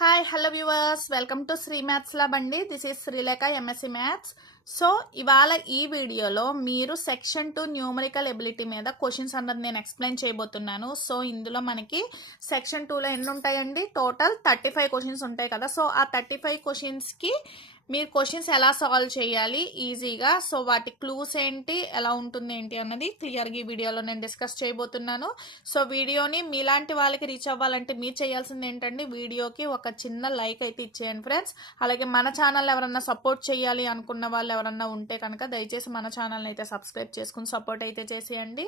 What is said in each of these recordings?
Hi hello viewers, welcome to Shri maths lab అండి. This is Sreelekha MSc maths. So ఇవాళ ఈ వీడియోలో మీరు సెక్షన్ 2 న్యూమరికల్ ఎబిలిటీ మీద క్వశ్చన్స్ అన్నది నేను ఎక్స్ప్లెయిన్ చేయబోతున్నాను. సో ఇందులో మనకి సెక్షన్ 2లో ఎన్ని ఉంటాయండి? టోటల్ 35 క్వశ్చన్స్ ఉంటాయి కదా. సో ఆ 35 క్వశ్చన్స్కి మీరు క్వశ్చన్స్ ఎలా సాల్వ్ చేయాలి ఈజీగా, సో వాటి క్లూస్ ఏంటి, ఎలా ఉంటుంది ఏంటి అన్నది క్లియర్గా ఈ వీడియోలో నేను డిస్కస్ చేయబోతున్నాను. సో వీడియోని మీలాంటి వాళ్ళకి రీచ్ అవ్వాలంటే మీరు చేయాల్సింది ఏంటండి, వీడియోకి ఒక చిన్న లైక్ అయితే ఇచ్చేయండి ఫ్రెండ్స్. అలాగే మన ఛానల్ ఎవరన్నా సపోర్ట్ చేయాలి అనుకున్న వాళ్ళు ఎవరన్నా ఉంటే కనుక దయచేసి మన ఛానల్ని అయితే సబ్స్క్రైబ్ చేసుకుని సపోర్ట్ అయితే చేసేయండి.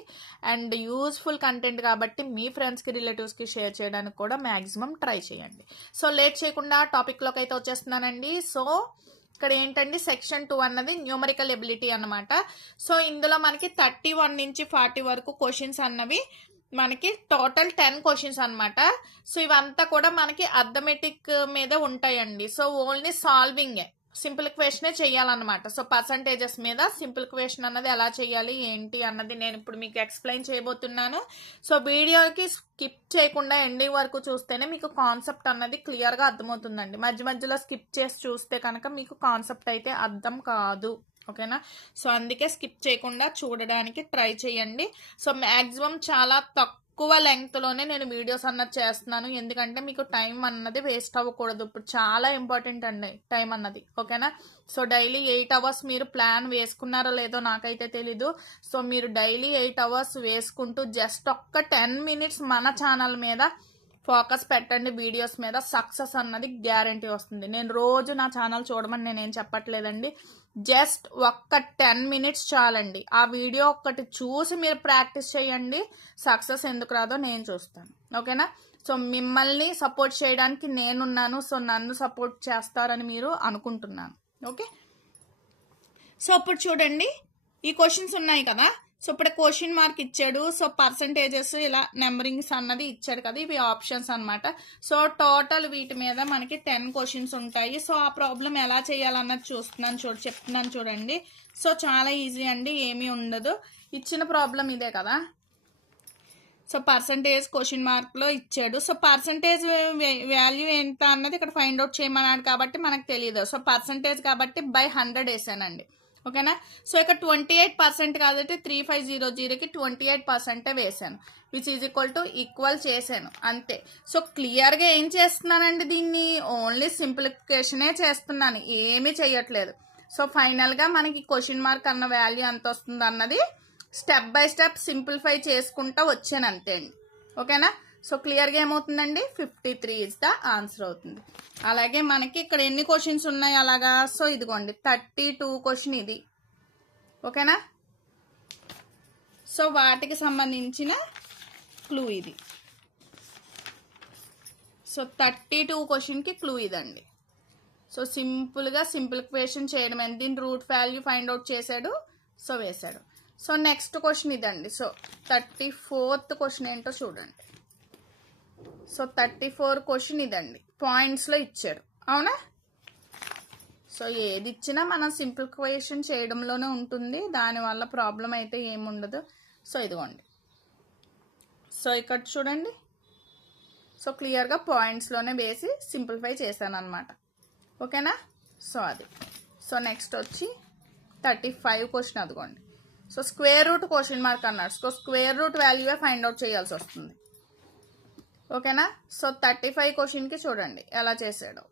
అండ్ యూజ్ఫుల్ కంటెంట్ కాబట్టి మీ ఫ్రెండ్స్కి రిలేటివ్స్కి షేర్ చేయడానికి కూడా మ్యాక్సిమం ట్రై చేయండి. సో లేట్ చేయకుండా టాపిక్లోకి అయితే వచ్చేస్తున్నానండి. సో ఇక్కడ ఏంటండి, సెక్షన్ 2 అన్నది న్యూమరికల్ ఎబిలిటీ అన్నమాట. సో ఇందులో మనకి 31 నుంచి 40 వరకు క్వశ్చన్స్ అన్నవి మనకి టోటల్ 10 క్వశ్చన్స్ అనమాట. సో ఇవంతా కూడా మనకి అర్థమెటిక్ మీద ఉంటాయండి. సో ఓన్లీ సాల్వింగే, సింపుల్ క్వశ్చనే చేయాలన్నమాట. సో పర్సంటేజెస్ మీద సింపుల్ క్వశ్చన్ అన్నది ఎలా చేయాలి ఏంటి అన్నది నేను ఇప్పుడు మీకు ఎక్స్ప్లెయిన్ చేయబోతున్నాను. సో వీడియోకి స్కిప్ చేయకుండా ఎండింగ్ వరకు చూస్తేనే మీకు కాన్సెప్ట్ అన్నది క్లియర్గా అర్థమవుతుందండి. మధ్య మధ్యలో స్కిప్ చేసి చూస్తే కనుక మీకు కాన్సెప్ట్ అయితే అర్థం కాదు. ఓకేనా? సో అందుకే స్కిప్ చేయకుండా చూడడానికి ట్రై చేయండి. సో మ్యాక్సిమం చాలా తక్కువ లెంగ్త్లోనే నేను వీడియోస్ అన్నది చేస్తున్నాను, ఎందుకంటే మీకు టైం అన్నది వేస్ట్ అవ్వకూడదు. ఇప్పుడు చాలా ఇంపార్టెంట్ అండి టైం అన్నది. ఓకేనా? సో డైలీ 8 అవర్స్ మీరు ప్లాన్ వేసుకున్నారో లేదో నాకైతే తెలీదు. సో మీరు డైలీ 8 అవర్స్ వేసుకుంటూ జస్ట్ ఒక్క 10 మినిట్స్ మన ఛానల్ మీద ఫోకస్ పెట్టండి, వీడియోస్ మీద. సక్సెస్ అన్నది గ్యారంటీ వస్తుంది. నేను రోజు నా ఛానల్ చూడమని నేనేం చెప్పట్లేదండి, జస్ట్ ఒక్క 10 మినిట్స్ చాలండి. ఆ వీడియో ఒక్కటి చూసి మీరు ప్రాక్టీస్ చేయండి, సక్సెస్ ఎందుకు రాదో నేను చూస్తాను. ఓకేనా? సో మిమ్మల్ని సపోర్ట్ చేయడానికి నేనున్నాను. సో నన్ను సపోర్ట్ చేస్తారని మీరు అనుకుంటున్నాను. ఓకే? సో ఇప్పుడు చూడండి, ఈ క్వశ్చన్స్ ఉన్నాయి కదా. సో ఇప్పుడు క్వశ్చన్ మార్క్ ఇచ్చాడు. సో పర్సంటేజెస్ ఇలా నెంబరింగ్స్ అన్నది ఇచ్చాడు కదా, ఇవి ఆప్షన్స్ అనమాట. సో టోటల్ వీటి మీద మనకి 10 క్వశ్చన్స్ ఉంటాయి. సో ఆ ప్రాబ్లం ఎలా చేయాలన్నది చెప్తున్నాను చూడండి. సో చాలా ఈజీ అండి, ఏమీ ఉండదు. ఇచ్చిన ప్రాబ్లం ఇదే కదా. సో పర్సంటేజ్ క్వశ్చన్ మార్క్లో ఇచ్చాడు. సో పర్సంటేజ్ వాల్యూ ఎంత అన్నది ఇక్కడ ఫైండ్ అవుట్ చేయమన్నాడు కాబట్టి మనకు తెలియదు. సో పర్సంటేజ్ కాబట్టి బై 100 వేసానండి. ఓకేనా? సో ఇక్కడ 28% కాబట్టి 3500కి 28% వేసాను, విచ్ ఈజ్ ఈక్వల్ చేశాను అంతే. సో క్లియర్గా ఏం చేస్తున్నానండి, దీన్ని ఓన్లీ సింప్లిఫికేషనే చేస్తున్నాను, ఏమీ చేయట్లేదు. సో ఫైనల్గా మనకి క్వశ్చన్ మార్క్ అన్న వాల్యూ ఎంత వస్తుంది అన్నది స్టెప్ బై స్టెప్ సింప్లిఫై చేసుకుంటూ వచ్చాను అంతే అండి. ఓకేనా? సో క్లియర్గా ఏమవుతుందండి, 53 ఇస్ ద ఆన్సర్ అవుతుంది. అలాగే మనకి ఇక్కడ ఎన్ని క్వశ్చన్స్ ఉన్నాయి అలాగా, సో ఇదిగోండి 32 క్వశ్చన్ ఇది. ఓకేనా? సో వాటికి సంబంధించిన క్లూ ఇది. సో 32 క్వశ్చన్కి క్లూ ఇదండి. సో సింపుల్గా సింప్లిఫికేషన్ చేయడం, దీని రూట్ వాల్యూ ఫైండ్ అవుట్ చేశాడు, సో వేశాడు. సో నెక్స్ట్ క్వశ్చన్ ఇదండి. సో 34th క్వశ్చన్ ఏంటో చూడండి. సో 34 క్వశ్చన్ ఇదండి, పాయింట్స్లో ఇచ్చాడు. అవునా? సో ఏది ఇచ్చినా మనం సింప్లిఫికేషన్ చేయడంలోనే ఉంటుంది, దానివల్ల ప్రాబ్లం అయితే ఏముండదు. సో ఇదిగోండి, సో ఇక్కడ చూడండి. సో క్లియర్గా పాయింట్స్లోనే వేసి సింప్లిఫై చేశాను అనమాట. ఓకేనా? సో అది. సో నెక్స్ట్ వచ్చి 35 క్వశ్చన్ అదిగోండి. So square root question mark అన్నాడు. సో స్క్వేర్ రూట్ వాల్యూవే ఫైండ్ అవుట్ చేయాల్సి వస్తుంది. ఓకేనా? సో 35 క్వశ్చన్కి చూడండి ఎలా చేశాడో.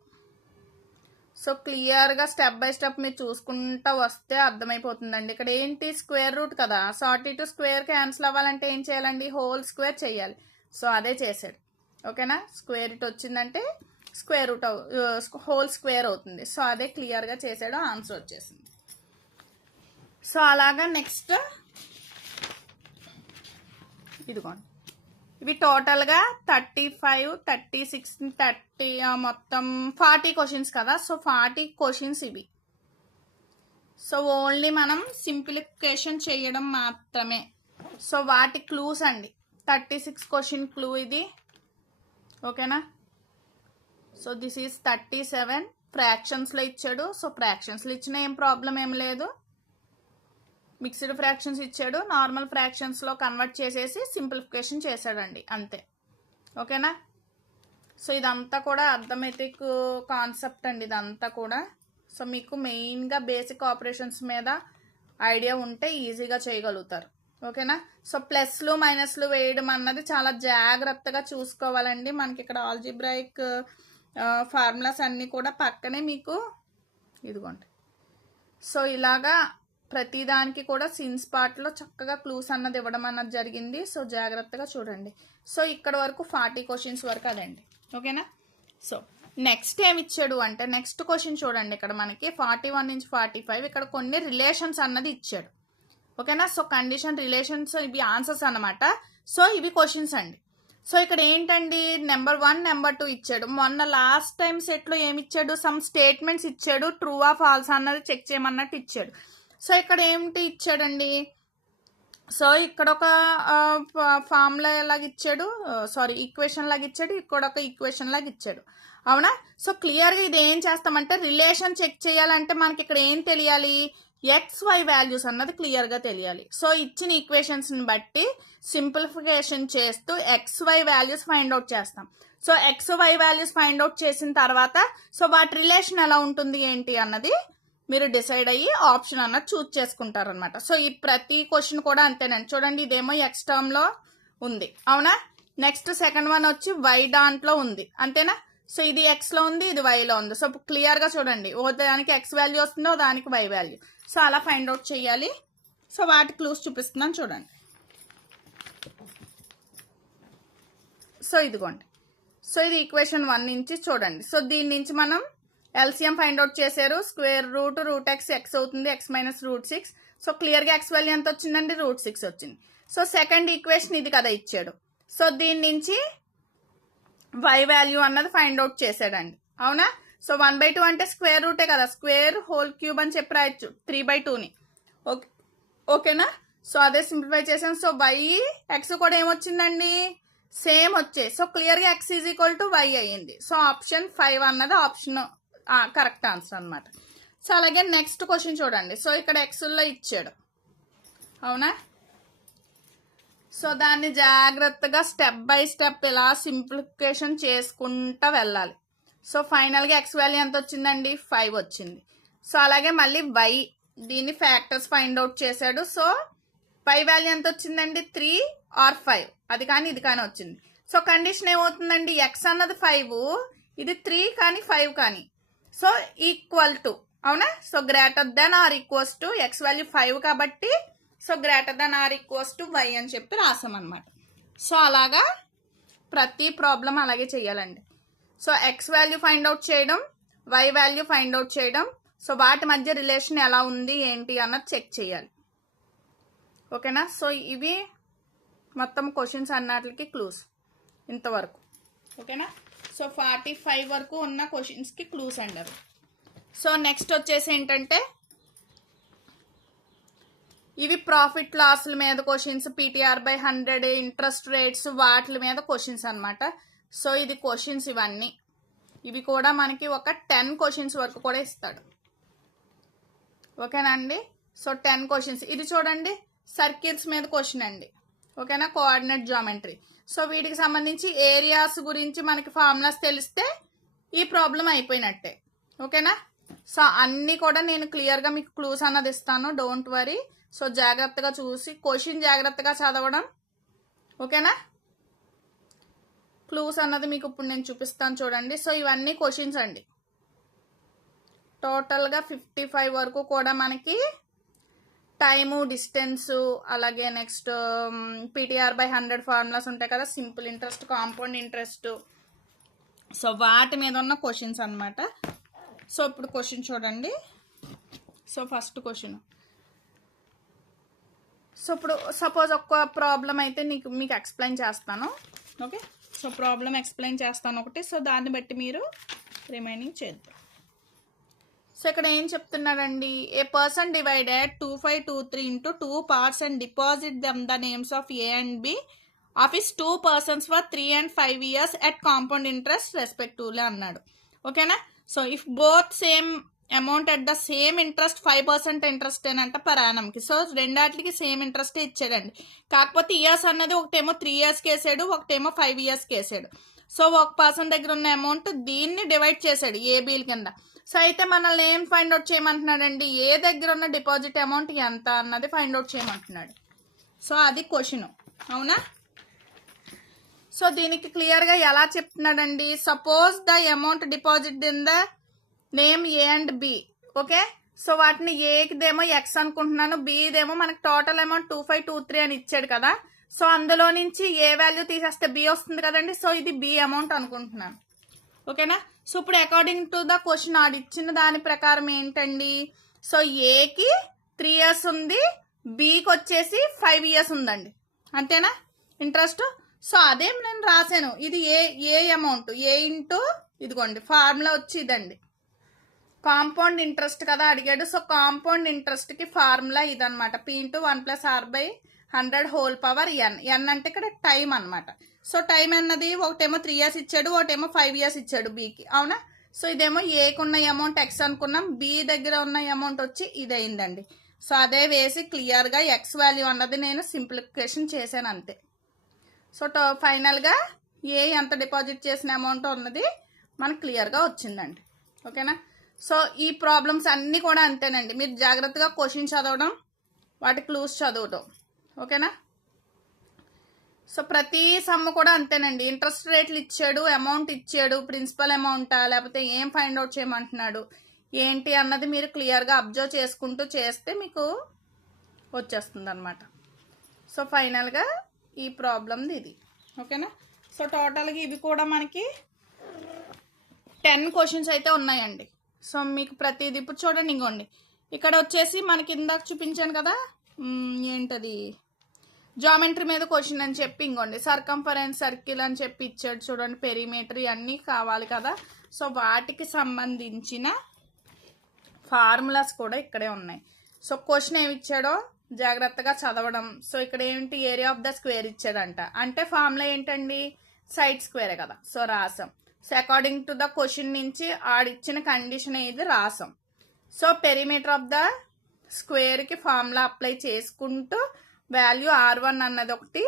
సో క్లియర్గా స్టెప్ బై స్టెప్ మీరు చూసుకుంటూ వస్తే అర్థమైపోతుందండి. ఇక్కడ ఏంటి, స్క్వేర్ రూట్ కదా. సో అటు ఇటు స్క్వేర్ క్యాన్సిల్ అవ్వాలంటే ఏం చేయాలండి, హోల్ స్క్వేర్ చేయాలి. సో అదే చేశాడు. ఓకేనా? స్క్వేర్ ఇటు వచ్చిందంటే స్క్వేర్ రూట్ హోల్ స్క్వేర్ అవుతుంది. సో అదే క్లియర్గా చేశాడు, ఆన్సర్ వచ్చేసింది. సో అలాగా నెక్స్ట్ ఇదిగోండి, ఇవి టోటల్గా 35, 36, 30 మొత్తం 40 క్వశ్చన్స్ కదా. సో 40 క్వశ్చన్స్ ఇవి. సో ఓన్లీ మనం సింప్లిఫికేషన్ చేయడం మాత్రమే. సో వాటి క్లూస్ అండి, 36 క్వశ్చన్ క్లూ ఇది. ఓకేనా? So this is 37. ఫ్రాక్షన్స్లో ఇచ్చాడు. సో ఫ్రాక్షన్స్లో ఇచ్చిన ఏం ప్రాబ్లం ఏం లేదు. మిక్స్డ్ ఫ్రాక్షన్స్ ఇచ్చాడు, నార్మల్ ఫ్రాక్షన్స్లో కన్వర్ట్ చేసేసి సింప్లిఫికేషన్ చేశాడండి అంతే. ఓకేనా? సో ఇదంతా కూడా అర్థమెటిక్ కాన్సెప్ట్ అండి ఇదంతా కూడా. సో మీకు మెయిన్గా బేసిక్ ఆపరేషన్స్ మీద ఐడియా ఉంటే ఈజీగా చేయగలుగుతారు. ఓకేనా. సో ప్లస్లు మైనస్లు వేయడం అన్నది చాలా జాగ్రత్తగా చూసుకోవాలండి. మనకి ఇక్కడ ఆల్జిబ్రాయిక్ ఫార్ములాస్ అన్నీ కూడా పక్కనే మీకు ఇదిగోండి. సో ఇలాగా ప్రతిదానికి కూడా సిన్స్ పార్ట్లో చక్కగా క్లూస్ అన్నది ఇవ్వడం అన్నది జరిగింది. సో జాగ్రత్తగా చూడండి. సో ఇక్కడ వరకు 40 క్వశ్చన్స్ వరకు అదండి. ఓకేనా. సో నెక్స్ట్ ఏమి ఇచ్చాడు అంటే నెక్స్ట్ క్వశ్చన్ చూడండి. ఇక్కడ మనకి 41 నుంచి 45 ఇక్కడ కొన్ని రిలేషన్స్ అన్నది ఇచ్చాడు. ఓకేనా. సో కండిషన్ రిలేషన్స్ ఇవి ఆన్సర్స్ అన్నమాట. సో ఇవి క్వశ్చన్స్ అండి. సో ఇక్కడ ఏంటండి నెంబర్ 1 నెంబర్ 2 ఇచ్చాడు. మొన్న లాస్ట్ టైం సెట్లో ఏమి ఇచ్చాడు, సమ్ స్టేట్మెంట్స్ ఇచ్చాడు, ట్రూ ఆ ఫాల్స్ అన్నది చెక్ చేయమన్నట్టు ఇచ్చాడు. సో ఇక్కడ ఏమిటి ఇచ్చాడండి, సో ఇక్కడ ఒక ఫార్ములా లాగా ఇచ్చాడు, సారీ ఈక్వేషన్ లాగా ఇచ్చాడు, ఇక్కడ ఒక ఈక్వేషన్ లాగా ఇచ్చాడు. అవునా. సో క్లియర్గా ఇది ఏం చేస్తామంటే రిలేషన్ చెక్ చేయాలంటే మనకి ఇక్కడ ఏం తెలియాలి, XY వాల్యూస్ అన్నది క్లియర్గా తెలియాలి. సో ఇచ్చిన ఈక్వేషన్స్ని బట్టి సింప్లిఫికేషన్ చేస్తూ XY వాల్యూస్ ఫైండ్ అవుట్ చేస్తాం. So XY values find out చేసిన తర్వాత సో వాటి రిలేషన్ ఎలా ఉంటుంది ఏంటి అన్నది మీరు డిసైడ్ అయ్యి ఆప్షన్ అన్నది చూజ్ చేసుకుంటారనమాట. సో ఈ ప్రతి క్వశ్చన్ కూడా అంతేనండి. చూడండి ఇదేమో X టర్మ్లో ఉంది. అవునా. నెక్స్ట్ సెకండ్ వన్ వచ్చి Y దాంట్లో ఉంది. అంతేనా. సో ఇది Xలో ఉంది, ఇది Yలో ఉంది. సో క్లియర్గా చూడండి, ఓ దానికి X వాల్యూ వస్తుంది, ఓ దానికి Y వాల్యూ. సో అలా ఫైండ్ అవుట్ చేయాలి. సో వాటి క్లూస్ చూపిస్తున్నాను చూడండి. సో ఇదిగోండి. సో ఇది ఈక్వేషన్ 1 నుంచి చూడండి. సో దీని నుంచి మనం ఎల్సిఎం ఫైండ్ అవుట్ చేశారు. స్క్వేర్ రూట్ x అవుతుంది, x మైనస్ √6. సో క్లియర్గా X వాల్యూ ఎంత వచ్చిందండి, √6 వచ్చింది. సో సెకండ్ ఈక్వేషన్ ఇది కదా ఇచ్చాడు. సో దీని నుంచి Y వాల్యూ అన్నది ఫైండ్ అవుట్ చేశాడండి. అవునా. సో 1/2 అంటే స్క్వేర్ రూటే కదా, స్క్వేర్ హోల్ క్యూబ్ అని చెప్పి రాయొచ్చు 3/2ని. ఓకే ఓకేనా. సో అదే సింప్లిఫై చేసాం. సో x కూడా ఏమొచ్చిందండి, సేమ్ వచ్చే. సో క్లియర్గా x = y అయ్యింది. సో ఆప్షన్ 5 అన్నది ఆప్షన్ కరెక్ట్ ఆన్సర్ అనమాట. సో అలాగే నెక్స్ట్ క్వశ్చన్ చూడండి. సో ఇక్కడ ఎక్స్లో ఇచ్చాడు. అవునా. సో దాన్ని జాగ్రత్తగా స్టెప్ బై స్టెప్ ఇలా సింప్లిఫికేషన్ చేసుకుంటూ వెళ్ళాలి. సో ఫైనల్గా X వాల్యూ ఎంత వచ్చిందండి, 5 వచ్చింది. సో అలాగే మళ్ళీ Y దీన్ని ఫ్యాక్టర్స్ ఫైండ్ అవుట్ చేశాడు. సో Y వాల్యూ ఎంత వచ్చిందండి, 3 or 5, అది కానీ ఇది కానీ వచ్చింది. సో కండిషన్ ఏమవుతుందండి, X అన్నది 5, ఇది 3 కానీ 5 కానీ. సో ఈక్వల్ టు, అవునా. So greater than or equals to X value 5 కాబట్టి so greater than or equals to Y అని చెప్పి రాసామన్నమాట. సో అలాగా ప్రతి ప్రాబ్లం అలాగే చేయాలండి. So X value find out చేయడం, Y వాల్యూ ఫైండ్ అవుట్ చేయడం, సో వాటి మధ్య రిలేషన్ ఎలా ఉంది ఏంటి అన్నది చెక్ చేయాలి. ఓకేనా. సో ఇవి మొత్తం క్వశ్చన్స్ అన్నిటికి క్లూస్ ఇంతవరకు. ఓకేనా. సో 45 వరకు ఉన్న క్వశ్చన్స్కి క్లూస్ అండి అవి. సో నెక్స్ట్ వచ్చేసి ఏంటంటే ఇవి ప్రాఫిట్ లాస్ల మీద క్వశ్చన్స్, PTR/100, ఇంట్రెస్ట్ రేట్స్ వాటి మీద క్వశ్చన్స్ అనమాట. సో ఇది క్వశ్చన్స్ ఇవన్నీ, ఇవి కూడా మనకి ఒక 10 క్వశ్చన్స్ వరకు కూడా ఇస్తాడు. ఓకేనా అండి. So 10 questions. ఇది చూడండి సర్కిల్స్ మీద క్వశ్చన్ అండి. ఓకేనా. Coordinate geometry. సో వీటికి సంబంధించి ఏరియాస్ గురించి మనకి ఫార్ములాస్ తెలిస్తే ఈ ప్రాబ్లం అయిపోయినట్టే. ఓకేనా. సో అన్నీ కూడా నేను క్లియర్గా మీకు క్లూస్ అన్నది ఇస్తాను, డోంట్ వరీ. సో జాగ్రత్తగా చూసి క్వశ్చన్ జాగ్రత్తగా చదవడం. ఓకేనా. క్లూస్ అన్నది మీకు ఇప్పుడు నేను చూపిస్తాను చూడండి. సో ఇవన్నీ క్వశ్చన్స్ అండి. టోటల్గా 55 వరకు కూడా మనకి టైము, డిస్టెన్సు, అలాగే నెక్స్ట్ PTR/100 ఫార్ములాస్ ఉంటాయి కదా, simple interest, compound interest. So వాటి మీద ఉన్న క్వశ్చన్స్ అనమాట. సో ఇప్పుడు క్వశ్చన్ చూడండి. So first question. సో ఇప్పుడు సపోజ్ ఒక్క ప్రాబ్లం అయితే మీకు ఎక్స్ప్లెయిన్ చేస్తాను. ఓకే. సో ప్రాబ్లం ఎక్స్ప్లెయిన్ చేస్తాను ఒకటి. సో దాన్ని బట్టి మీరు రిమైనింగ్ చేద్దాం. సో ఇక్కడ ఏం చెప్తున్నాడండి, ఏ person divided 2523 into 2 parts and deposit them the names of A and B of his 2 persons for 3 and 5 years at compound interest respectively అన్నాడు. ఓకేనా. So if both same amount at the same interest 5% interest అంట per యానంకి. So రెండాటికి same interest ఇచ్చాడండి. కాకపోతే years అన్నది ఒకటేమో 3 yearsకి వేసాడు, ఒకటేమో 5 yearsకి వేసాడు. సో ఒక పర్సన్ దగ్గర ఉన్న అమౌంట్ దీన్ని డివైడ్ చేశాడు ఏబీల కింద. సో అయితే మనల్ని ఏం ఫైండ్ అవుట్ చేయమంటున్నాడండి, ఏ దగ్గర ఉన్న డిపాజిట్ అమౌంట్ ఎంత అన్నది ఫైండ్ అవుట్ చేయమంటున్నాడు. సో అది క్వశ్చన్, అవునా? సో దీనికి క్లియర్గా ఎలా చెప్తున్నాడండి, suppose the amount deposit in the name A and B. Okay, so వాటిని ఏదేమో ఎక్స్ అనుకుంటున్నాను, బిదేమో మనకి టోటల్ అమౌంట్ 2523 అని ఇచ్చాడు కదా. సో అందులో నుంచి ఏ వాల్యూ తీసేస్తే బి వస్తుంది కదండి. సో ఇది బి అమౌంట్ అనుకుంటున్నాను, ఓకేనా? సో ఇప్పుడు అకార్డింగ్ టు ద క్వశ్చన్ ఆడు ఇచ్చిన దాని ప్రకారం ఏంటండి, సో ఏకి 3 years ఉంది, బికి వచ్చేసి 5 years ఉందండి, అంతేనా ఇంట్రెస్ట్. సో అదే నేను రాశాను, ఇది ఏ అమౌంట్, ఏ ఇంటూ ఇదిగోండి ఫార్ములా వచ్చి ఇదండి, కాంపౌండ్ ఇంట్రెస్ట్ కదా అడిగాడు. సో కాంపౌండ్ ఇంట్రెస్ట్కి ఫార్ములా ఇదనమాట, P into 1+r/100 whole power N. N అంటే ఇక్కడ టైం అనమాట. సో టైం అన్నది ఒకటేమో 3 years ఇచ్చాడు, ఒకటేమో 5 years ఇచ్చాడు బికి, అవునా? సో ఇదేమో ఏకి ఉన్న అమౌంట్ ఎక్స్ అనుకున్నాం, బి దగ్గర ఉన్న అమౌంట్ వచ్చి ఇది అయిందండి. సో అదే వేసి క్లియర్గా ఎక్స్ వాల్యూ అన్నది నేను సింప్లిఫికేషన్ చేశాను అంతే. సో ఫైనల్గా ఏ ఎంత డిపాజిట్ చేసిన అమౌంట్ ఉన్నది మనకు క్లియర్గా వచ్చిందండి, ఓకేనా? సో ఈ ప్రాబ్లమ్స్ అన్నీ కూడా అంతేనండి, మీరు జాగ్రత్తగా క్వశ్చన్ చదవడం, వాటి క్లూస్ చదవడం, ఓకేనా? సో ప్రతి సమ్ కూడా అంతేనండి, ఇంట్రెస్ట్ రేట్లు ఇచ్చాడు, అమౌంట్ ఇచ్చాడు, ప్రిన్సిపల్ అమౌంటా లేకపోతే ఏం ఫైండ్ అవుట్ చేయమంటున్నాడు ఏంటి అన్నది మీరు క్లియర్గా అబ్జర్వ్ చేసుకుంటూ చేస్తే మీకు వచ్చేస్తుంది అనమాట. సో ఫైనల్గా ఈ ప్రాబ్లంది ఇది, ఓకేనా? సో టోటల్గా ఇవి కూడా మనకి 10 క్వశ్చన్స్ అయితే ఉన్నాయండి. సో మీకు ప్రతిదీ ఇప్పుడు చూడండి, ఇంకోండి ఇక్కడ వచ్చేసి మనకి ఇందాక చూపించాను కదా, ఏంటది జామెట్రీ మీద క్వశ్చన్ అని చెప్పి, ఇంకోండి సర్కంఫరెన్స్ సర్కిల్ అని చెప్పి ఇచ్చాడు చూడండి, పెరిమీటర్ ఇవన్నీ కావాలి కదా. సో వాటికి సంబంధించిన ఫార్ములాస్ కూడా ఇక్కడే ఉన్నాయి. సో క్వశ్చన్ ఏమి ఇచ్చాడో జాగ్రత్తగా చదవడం. సో ఇక్కడ ఏంటి, ఏరియా ఆఫ్ ద స్క్వేర్ ఇచ్చాడంట, అంటే ఫార్ములా ఏంటండి, సైడ్ స్క్వేరే కదా. సో రాసాం. So according to the question నుంచి ఆడిచ్చిన కండిషన్ ఏది రాసాం. సో పెరిమీటర్ ఆఫ్ ద స్క్వేర్కి ఫార్ములా అప్లై చేసుకుంటూ వాల్యూ R1 అన్నది ఒకటి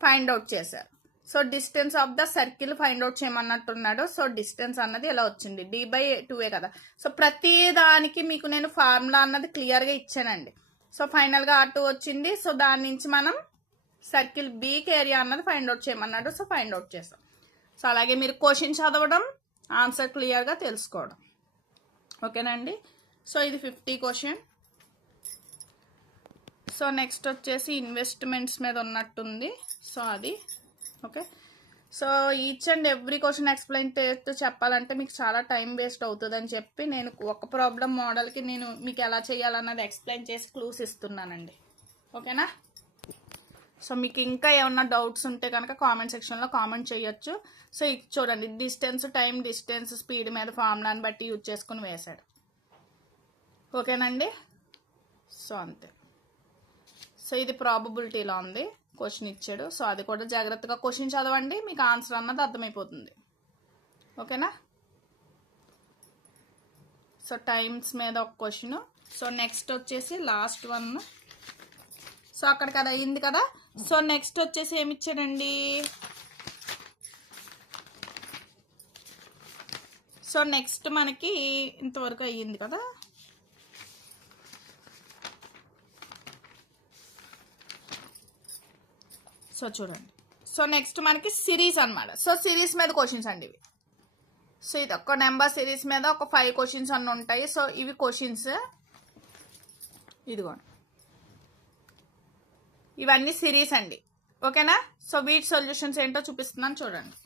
ఫైండ్ అవుట్ చేశారు. So distance of the circle find out చేయమన్నట్టున్నాడు. సో డిస్టెన్స్ అన్నది ఎలా వచ్చింది, D/2 కదా. సో ప్రతి దానికి మీకు నేను ఫార్ములా అన్నది క్లియర్గా ఇచ్చానండి. సో ఫైనల్గా R2 వచ్చింది. సో దాని నుంచి మనం సర్కిల్ బీకి ఏరియా అన్నది ఫైండ్ అవుట్ చేయమన్నాడు. సో ఫైండ్ అవుట్ చేసాం. సో అలాగే మీరు క్వశ్చన్ చదవడం, ఆన్సర్ క్లియర్గా తెలుసుకోవడం, ఓకేనండి. సో ఇది 50 క్వశ్చన్. సో నెక్స్ట్ వచ్చేసి ఇన్వెస్ట్మెంట్స్ మీద ఉన్నట్టుంది. సో అది okay. So each and every question explain చేస్తూ చెప్పాలంటే మీకు చాలా టైం వేస్ట్ అవుతుందని చెప్పి నేను ఒక ప్రాబ్లం మోడల్కి నేను మీకు ఎలా చేయాలన్నది ఎక్స్ప్లెయిన్ చేసి క్లూస్ ఇస్తున్నానండి, ఓకేనా. సో మీకు ఇంకా ఏమన్నా డౌట్స్ ఉంటే కనుక కామెంట్ సెక్షన్లో కామెంట్ చేయొచ్చు. సో ఇది చూడండి, డిస్టెన్స్, టైం, డిస్టెన్స్, స్పీడ్ మీద ఫార్ములాని బట్టి యూజ్ చేసుకుని వేశాడు, ఓకేనండి. సో అంతే. సో ఇది ప్రాబబిలిటీలో ఉంది, క్వశ్చన్ ఇచ్చాడు. సో అది కూడా జాగ్రత్తగా క్వశ్చన్ చదవండి, మీకు ఆన్సర్ అన్నది అర్థమైపోతుంది, ఓకేనా. సో టైమ్స్ మీద ఒక క్వశ్చన్. సో నెక్స్ట్ వచ్చేసి లాస్ట్ వన్. సో అక్కడికి అది అయ్యింది కదా. సో నెక్స్ట్ వచ్చేసి ఏమి ఇచ్చాడండి, సో నెక్స్ట్ మనకి ఇంతవరకు అయ్యింది కదా. సో చూడండి, సో నెక్స్ట్ మనకి సిరీస్ అనమాట. సో సిరీస్ మీద క్వశ్చన్స్ అండి ఇవి. సో ఇది ఒక నెంబర్ సిరీస్ మీద ఒక 5 క్వశ్చన్స్ అన్నీ ఉంటాయి. సో ఇవి క్వశ్చన్స్, ఇదిగోండి ఇవన్నీ సిరీస్ అండి, ఓకేనా. సో వీటి సొల్యూషన్స్ ఏంటో చూపిస్తున్నాను చూడండి.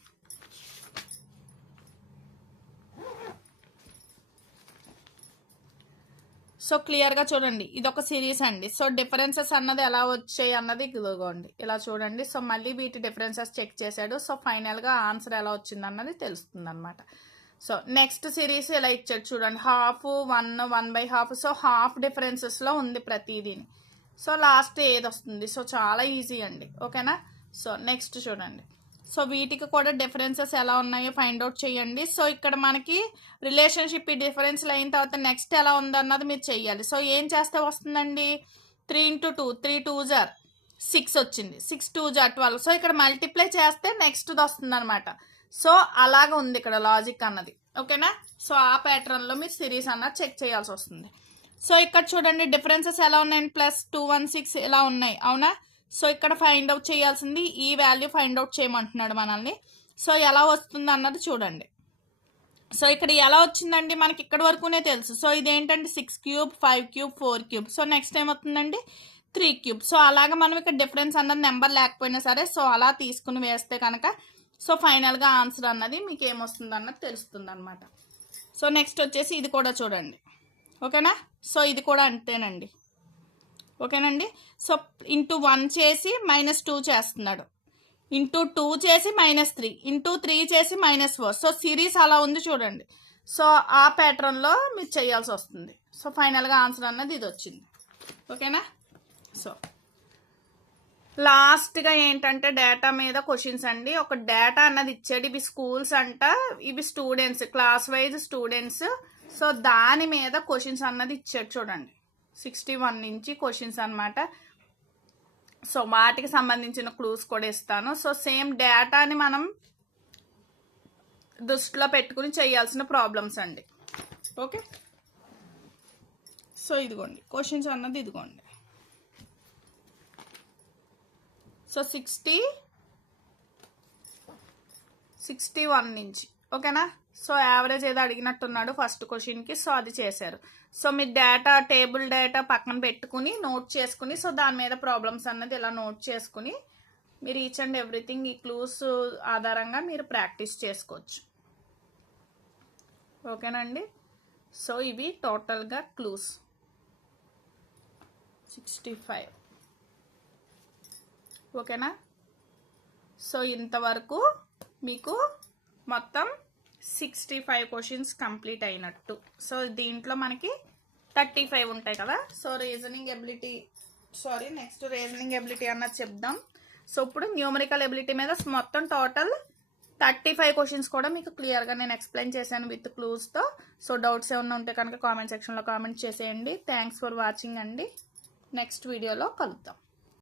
సో క్లియర్గా చూడండి, ఇది ఒక సిరీస్ అండి. సో డిఫరెన్సెస్ అన్నది ఎలా వచ్చాయి అన్నది ఇదిగోండి ఇలా చూడండి. సో మళ్ళీ వీటి డిఫరెన్సెస్ చెక్ చేశాడు. సో ఫైనల్గా ఆన్సర్ ఎలా వచ్చింది అన్నది తెలుస్తుంది అనమాట. సో నెక్స్ట్ సిరీస్ ఇలా ఇచ్చాడు చూడండి, హాఫ్, 1, 1/2. సో హాఫ్ డిఫరెన్సెస్లో ఉంది ప్రతిదీని. సో లాస్ట్ ఏది వస్తుంది. సో చాలా ఈజీ అండి, ఓకేనా. సో నెక్స్ట్ చూడండి, సో వీటికి కూడా డిఫరెన్సెస్ ఎలా ఉన్నాయో ఫైండ్ అవుట్ చేయండి. సో ఇక్కడ మనకి రిలేషన్షిప్ ఈ డిఫరెన్స్లు అయిన తర్వాత నెక్స్ట్ ఎలా ఉందన్నది మీరు చెయ్యాలి. సో ఏం చేస్తే వస్తుందండి, 3 × 2, 3 2s are 6 వచ్చింది, 6 2s are 12. సో ఇక్కడ మల్టిప్లై చేస్తే నెక్స్ట్ వస్తుంది అనమాట. సో అలాగ ఉంది ఇక్కడ లాజిక్ అన్నది, ఓకేనా. సో ఆ ప్యాటర్న్లో మీరు సిరీస్ అన్నది చెక్ చేయాల్సి వస్తుంది. సో ఇక్కడ చూడండి డిఫరెన్సెస్ ఎలా ఉన్నాయండి, +216 ఇలా ఉన్నాయి, అవునా. సో ఇక్కడ ఫైండ్ అవుట్ చేయాల్సింది ఈ వాల్యూ ఫైండ్ అవుట్ చేయమంటున్నాడు మనల్ని. సో ఎలా వస్తుంది అన్నది చూడండి. సో ఇక్కడ ఎలా వచ్చిందండి, మనకి ఇక్కడ వరకునే తెలుసు. సో ఇదేంటంటే 6 cube, 5 cube, 4 cube. So next ఏమవుతుందండి 3 క్యూబ్. సో అలాగా మనం ఇక్కడ డిఫరెన్స్ అన్నది నెంబర్ లేకపోయినా సరే సో అలా తీసుకుని వేస్తే కనుక సో ఫైనల్గా ఆన్సర్ అన్నది మీకు ఏమొస్తుంది అన్నది తెలుస్తుంది అనమాట. సో నెక్స్ట్ వచ్చేసి ఇది కూడా చూడండి, ఓకేనా. సో ఇది కూడా అంతేనండి, ఓకేనండి. సో ఇంటూ 1 చేసి -2 చేస్తున్నాడు, ఇంటూ 2 చేసి -3, ఇంటూ 3 చేసి -4. సో సిరీస్ అలా ఉంది చూడండి. సో ఆ ప్యాటర్న్లో మీరు చేయాల్సి వస్తుంది. సో ఫైనల్గా ఆన్సర్ అన్నది ఇది వచ్చింది, ఓకేనా. సో లాస్ట్గా ఏంటంటే డేటా మీద క్వశ్చన్స్ అండి. ఒక డేటా అన్నది ఇచ్చాడు, ఇవి స్కూల్స్ అంట, ఇవి students, class wise students. So దాని మీద క్వశ్చన్స్ అన్నది ఇచ్చాడు చూడండి, 61 నుంచి క్వశ్చన్స్ అనమాట. సో వాటికి సంబంధించిన క్లూస్ కూడా ఇస్తాను. సో సేమ్ డేటాని మనం దృష్టిలో పెట్టుకుని చేయాల్సిన ప్రాబ్లమ్స్ అండి, ఓకే. సో ఇదిగోండి క్వశ్చన్స్ అన్నది ఇదిగోండి. సో 61 నుంచి, ఓకేనా. సో యావరేజ్ ఏదో అడిగినట్టున్నాడు ఫస్ట్ క్వశ్చన్కి, సో అది చేశారు. సో మీరు డేటా టేబుల్ డేటా పక్కన పెట్టుకుని నోట్ చేసుకుని సో దాని మీద ప్రాబ్లమ్స్ అన్నది ఇలా నోట్ చేసుకుని మీరు ఈచ్ అండ్ ఎవ్రీథింగ్ ఈ క్లూస్ ఆధారంగా మీరు ప్రాక్టీస్ చేసుకోవచ్చు, ఓకేనండి. సో ఇవి టోటల్గా క్లూస్ 65, ఓకేనా. సో ఇంతవరకు మీకు మొత్తం 65 క్వశ్చన్స్ కంప్లీట్ అయినట్టు. సో దీంట్లో మనకి 35 ఉంటాయి కదా. సో రీజనింగ్ ఎబిలిటీ అన్నది చెప్దాం. సో ఇప్పుడు న్యూమరికల్ ఎబిలిటీ మీద మొత్తం టోటల్ 35 క్వశ్చన్స్ కూడా మీకు క్లియర్గా నేను ఎక్స్ప్లెయిన్ చేశాను విత్ క్లూస్తో. సో డౌట్స్ ఏమైనా ఉంటే కనుక కామెంట్ సెక్షన్లో కామెంట్ చేసేయండి. థ్యాంక్స్ ఫర్ వాచింగ్ అండి. నెక్స్ట్ వీడియోలో కలుద్దాం.